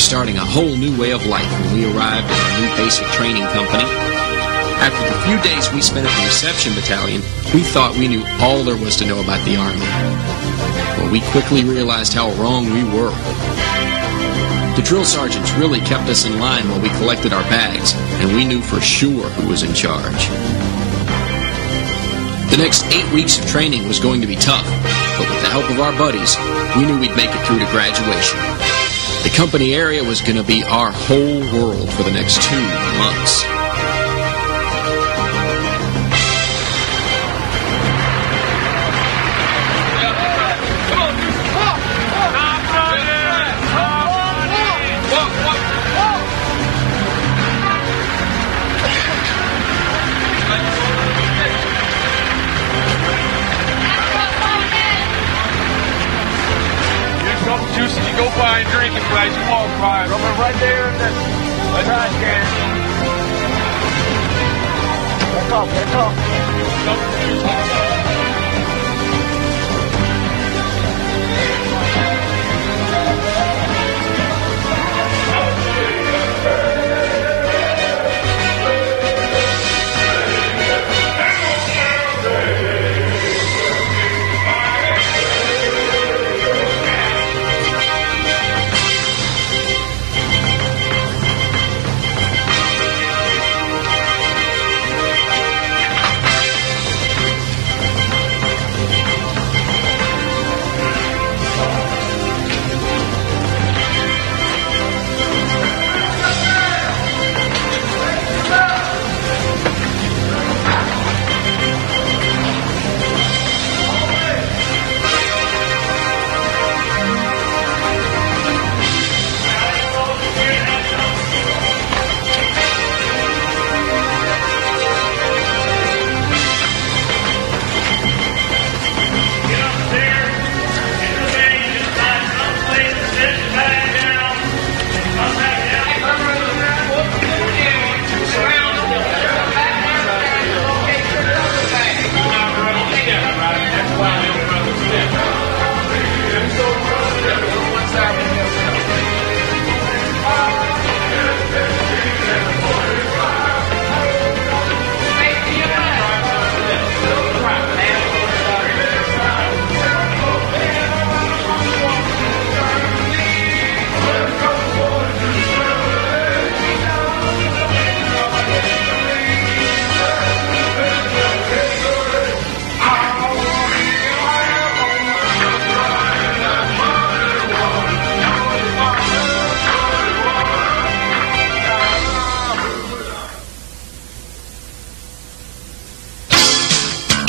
starting a whole new way of life when we arrived at our new basic training company. After the few days we spent at the reception battalion, we thought we knew all there was to know about the Army. But we quickly realized how wrong we were. The drill sergeants really kept us in line while we collected our bags, and we knew for sure who was in charge. The next 8 weeks of training was going to be tough, but with the help of our buddies, we knew we'd make it through to graduation. The company area was going to be our whole world for the next 2 months. Go buy a drinking place, walk by. Right there in the trash can. Let's talk.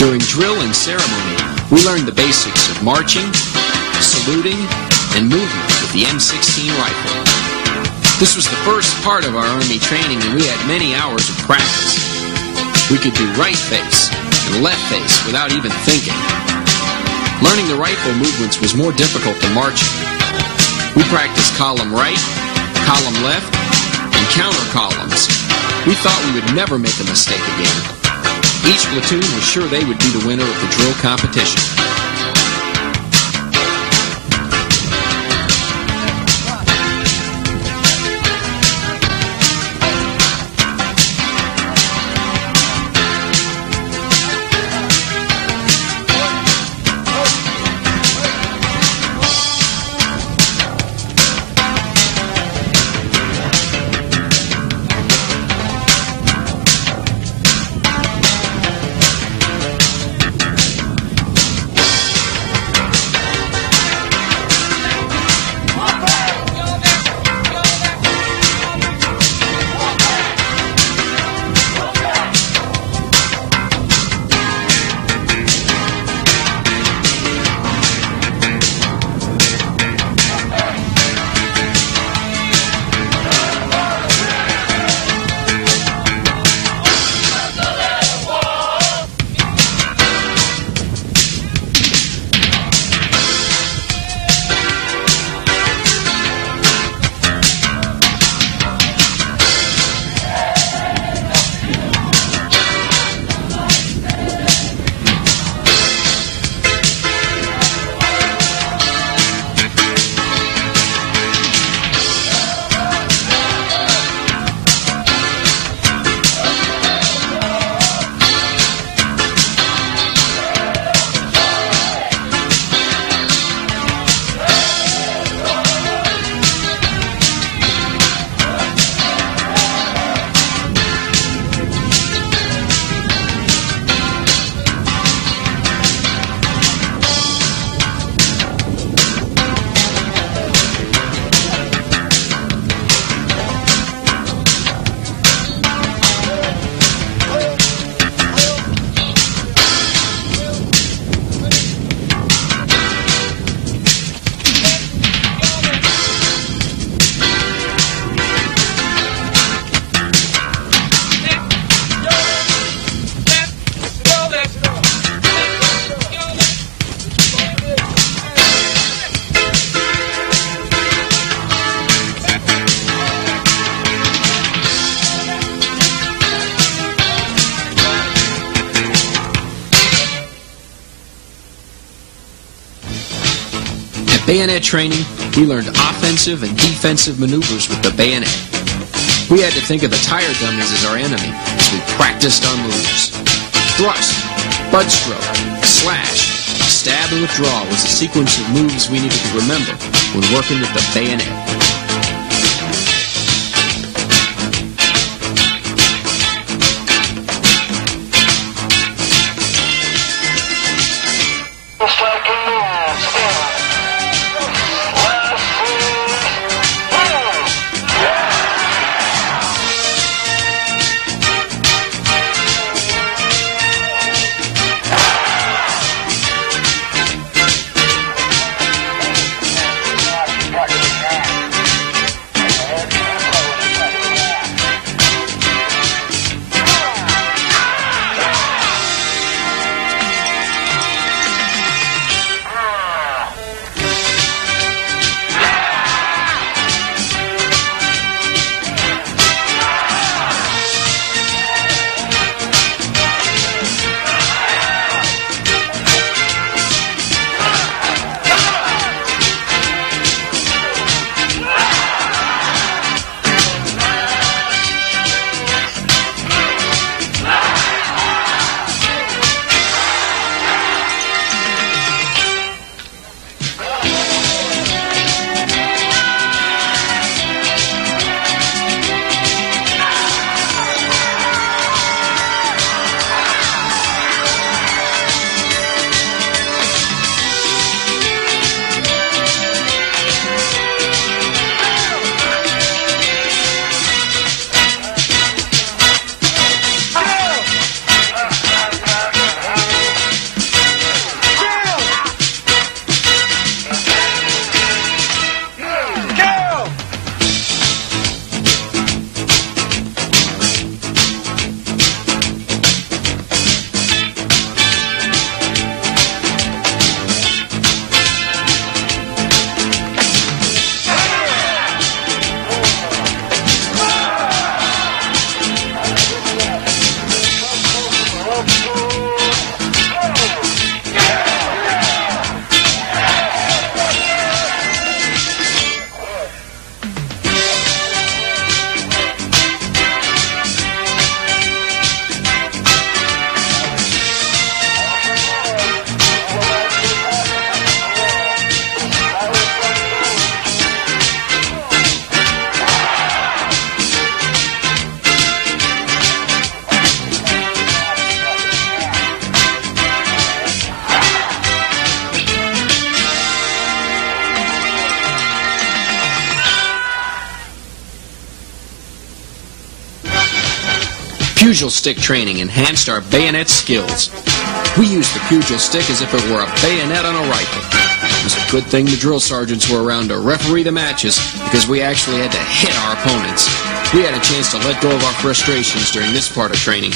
During drill and ceremony, we learned the basics of marching, saluting, and movement with the M16 rifle. This was the first part of our Army training, and we had many hours of practice. We could do right face and left face without even thinking. Learning the rifle movements was more difficult than marching. We practiced column right, column left, and counter columns. We thought we would never make a mistake again. Each platoon was sure they would be the winner of the drill competition. bayonet training, we learned offensive and defensive maneuvers with the bayonet. We had to think of the tire dummies as our enemy as we practiced our moves. Thrust, butt stroke, slash, stab, and withdraw was a sequence of moves we needed to remember when working with the bayonet. Pugil stick training enhanced our bayonet skills. We used the pugil stick as if it were a bayonet on a rifle. It was a good thing the drill sergeants were around to referee the matches because we actually had to hit our opponents. We had a chance to let go of our frustrations during this part of training,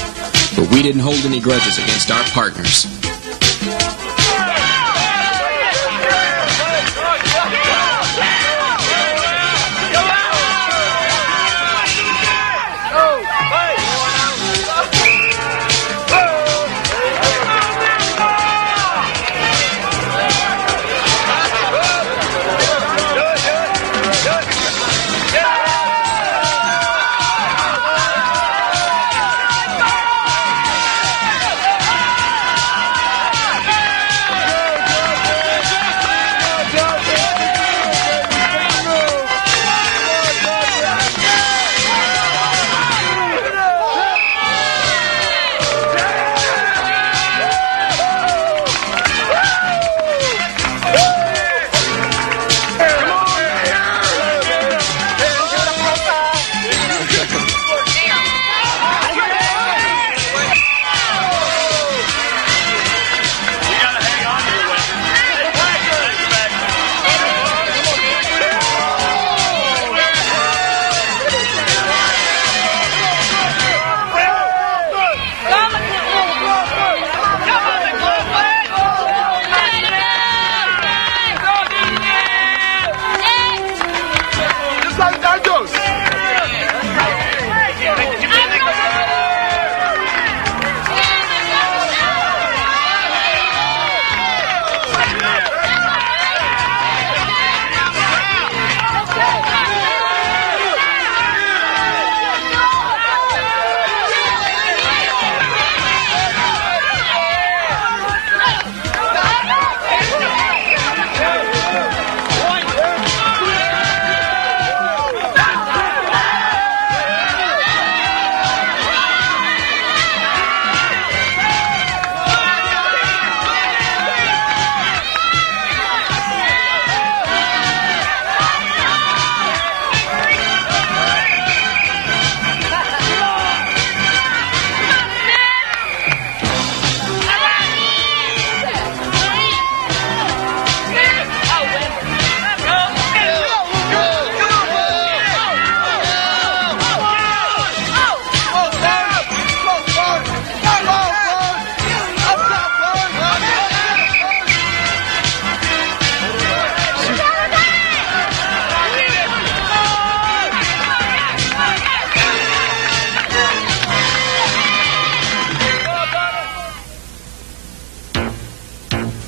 but we didn't hold any grudges against our partners.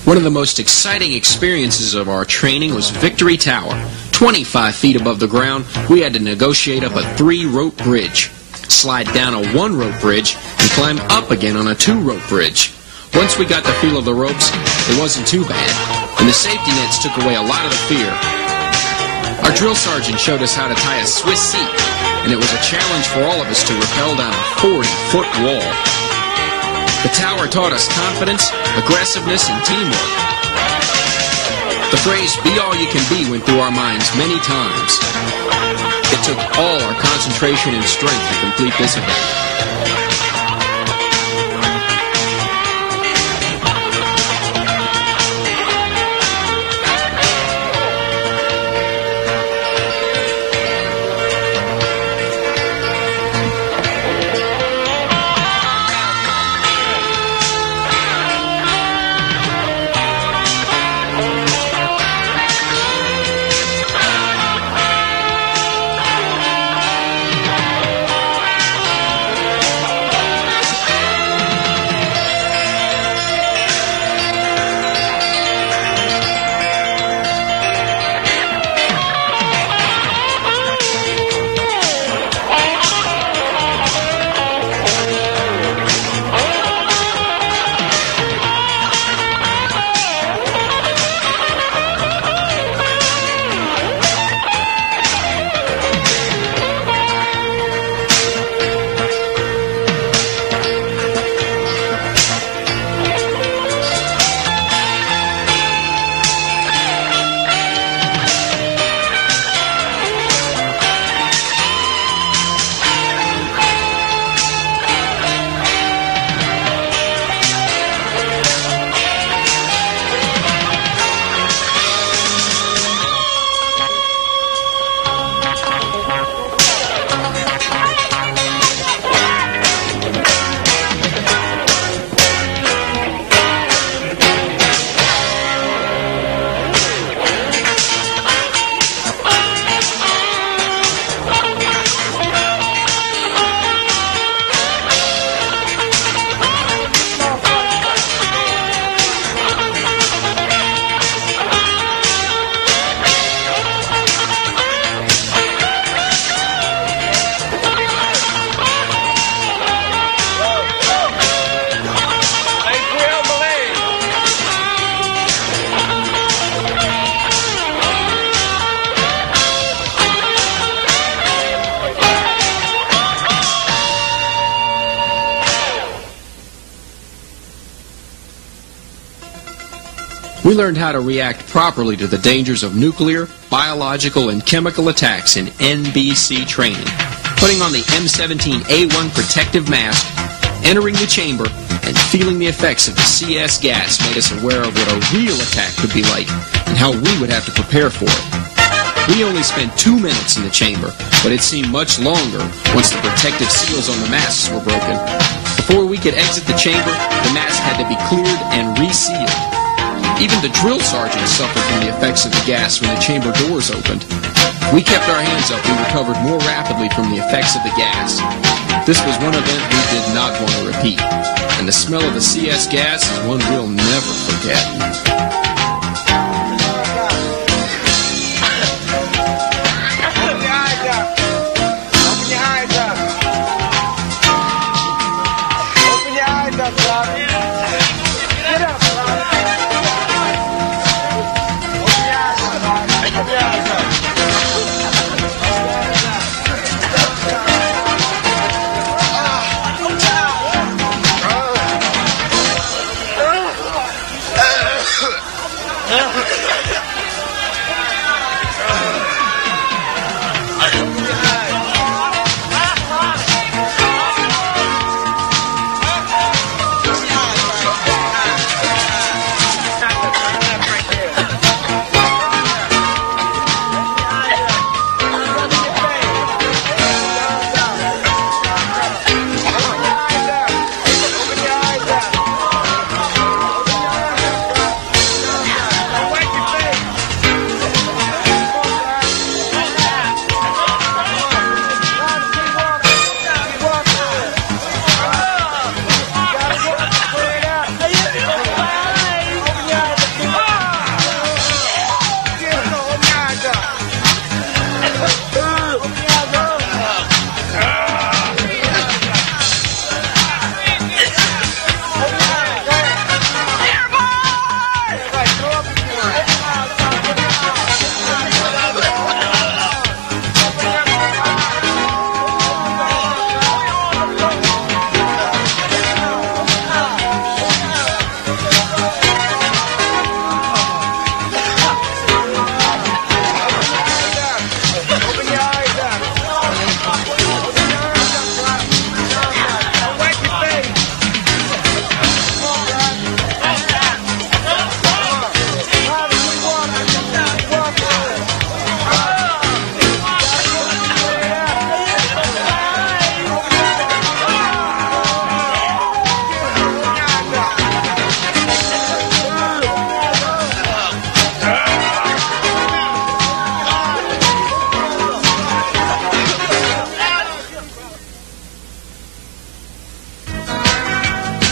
One of the most exciting experiences of our training was Victory Tower. 25 feet above the ground, we had to negotiate up a 3-rope bridge, slide down a 1-rope bridge, and climb up again on a 2-rope bridge. Once we got the feel of the ropes, it wasn't too bad, and the safety nets took away a lot of the fear. Our drill sergeant showed us how to tie a Swiss seat, and it was a challenge for all of us to rappel down a 40-foot wall. The tower taught us confidence, aggressiveness, and teamwork. The phrase, "be all you can be," went through our minds many times. It took all our concentration and strength to complete this event. We learned how to react properly to the dangers of nuclear, biological, and chemical attacks in NBC training. Putting on the M17A1 protective mask, entering the chamber, and feeling the effects of the CS gas made us aware of what a real attack could be like and how we would have to prepare for it. We only spent 2 minutes in the chamber, but it seemed much longer once the protective seals on the masks were broken. Before we could exit the chamber, the mask had to be cleared and resealed. Even the drill sergeant suffered from the effects of the gas when the chamber doors opened. We kept our hands up and recovered more rapidly from the effects of the gas. This was one event we did not want to repeat, and the smell of the CS gas is one we'll never forget.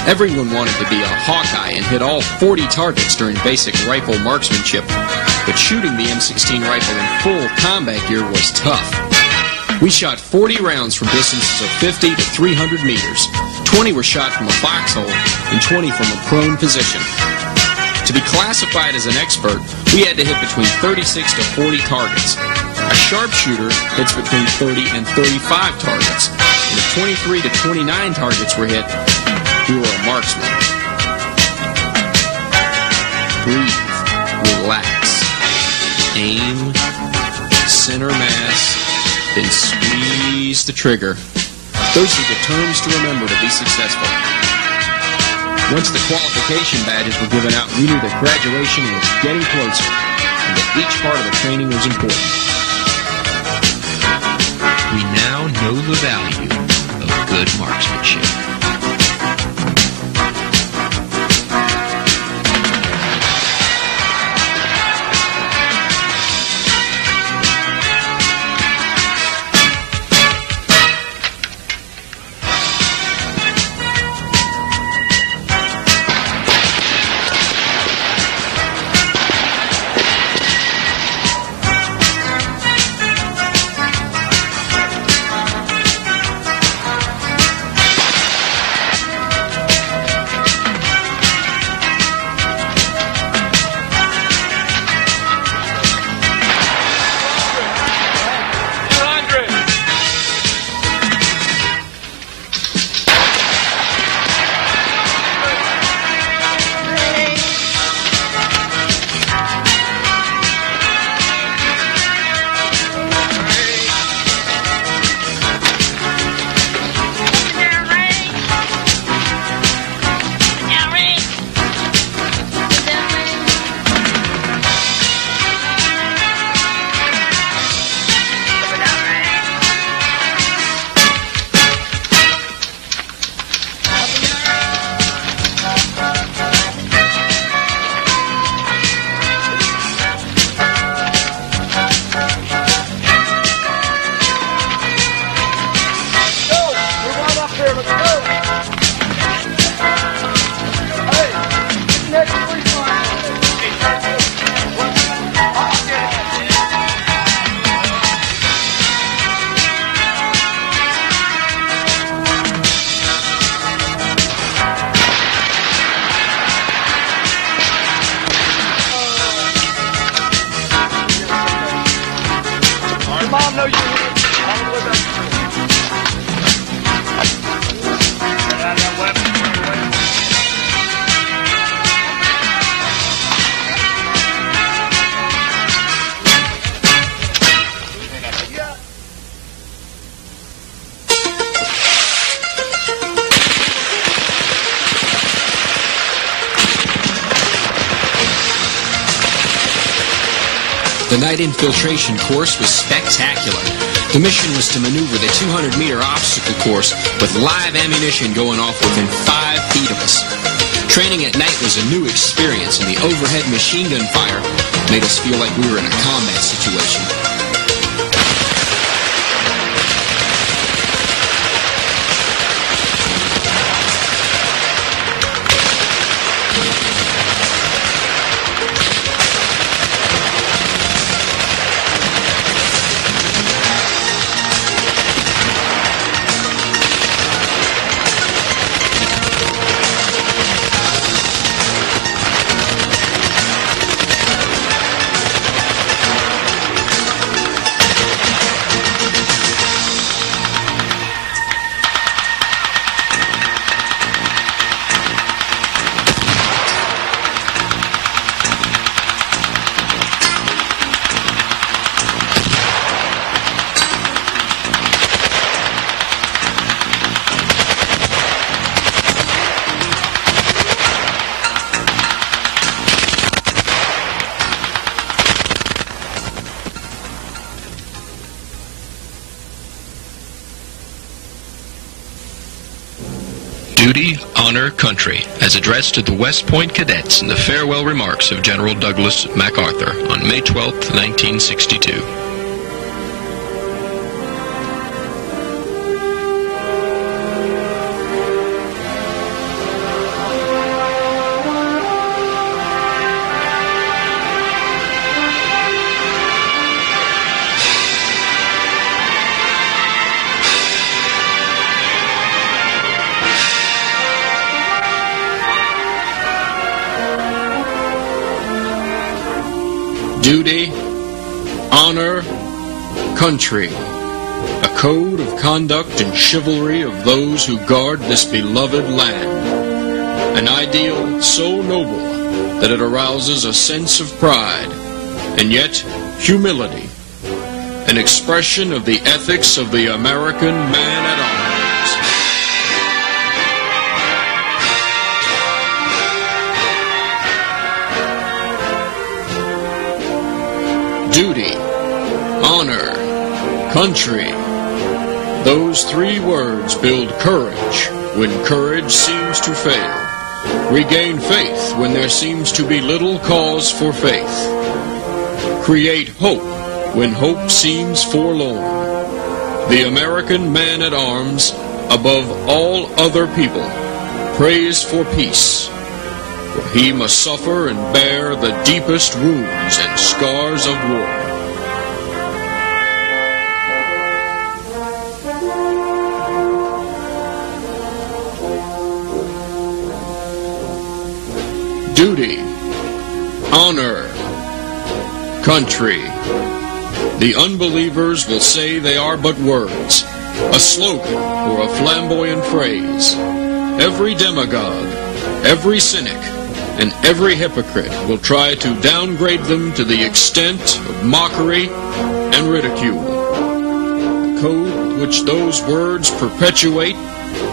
Everyone wanted to be a Hawkeye and hit all 40 targets during basic rifle marksmanship, but shooting the M16 rifle in full combat gear was tough. We shot 40 rounds from distances of 50 to 300 meters. 20 were shot from a foxhole and 20 from a prone position. To be classified as an expert, we had to hit between 36 to 40 targets. A sharpshooter hits between 30 and 35 targets. And if 23 to 29 targets were hit, we were a marksman. Breathe, relax, aim, center mass, then squeeze the trigger. Those are the terms to remember to be successful. Once the qualification badges were given out, we knew that graduation was getting closer and that each part of the training was important. We now know the value of good marksmanship. The night infiltration course was spectacular. The mission was to maneuver the 200-meter obstacle course with live ammunition going off within 5 feet of us. Training at night was a new experience, and the overhead machine gun fire made us feel like we were in a combat situation. Duty, honor, country, as addressed to the West Point cadets in the farewell remarks of General Douglas MacArthur on May 12, 1962. Duty, honor, country. A code of conduct and chivalry of those who guard this beloved land. An ideal so noble that it arouses a sense of pride, and yet humility. An expression of the ethics of the American man-at-arms. Duty, honor, country. Those three words build courage when courage seems to fail. Regain faith when there seems to be little cause for faith. Create hope when hope seems forlorn. The American man-at-arms, above all other people, prays for peace. For he must suffer and bear the deepest wounds and scars of war. Duty, honor, country. The unbelievers will say they are but words, a slogan or a flamboyant phrase. Every demagogue, every cynic, and every hypocrite will try to downgrade them to the extent of mockery and ridicule. The code which those words perpetuate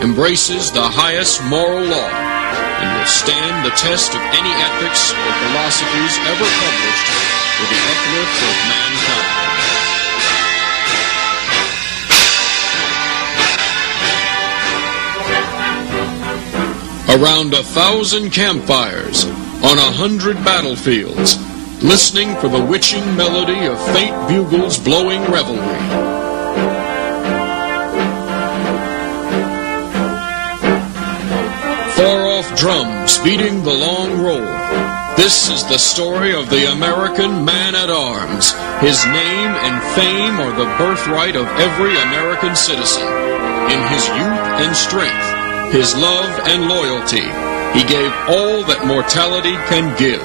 embraces the highest moral law and will stand the test of any ethics or philosophies ever published for the uplift of mankind. Around 1,000 campfires, on 100 battlefields, listening for the witching melody of faint bugles blowing revelry. Far-off drums beating the long roll. This is the story of the American man-at-arms. His name and fame are the birthright of every American citizen. In his youth and strength, his love and loyalty, he gave all that mortality can give.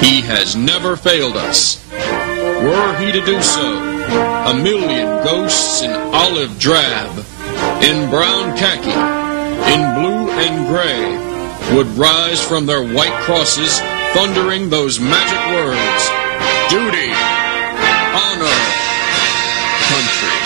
He has never failed us. Were he to do so, 1,000,000 ghosts in olive drab, in brown khaki, in blue and gray, would rise from their white crosses, thundering those magic words, duty, honor, country.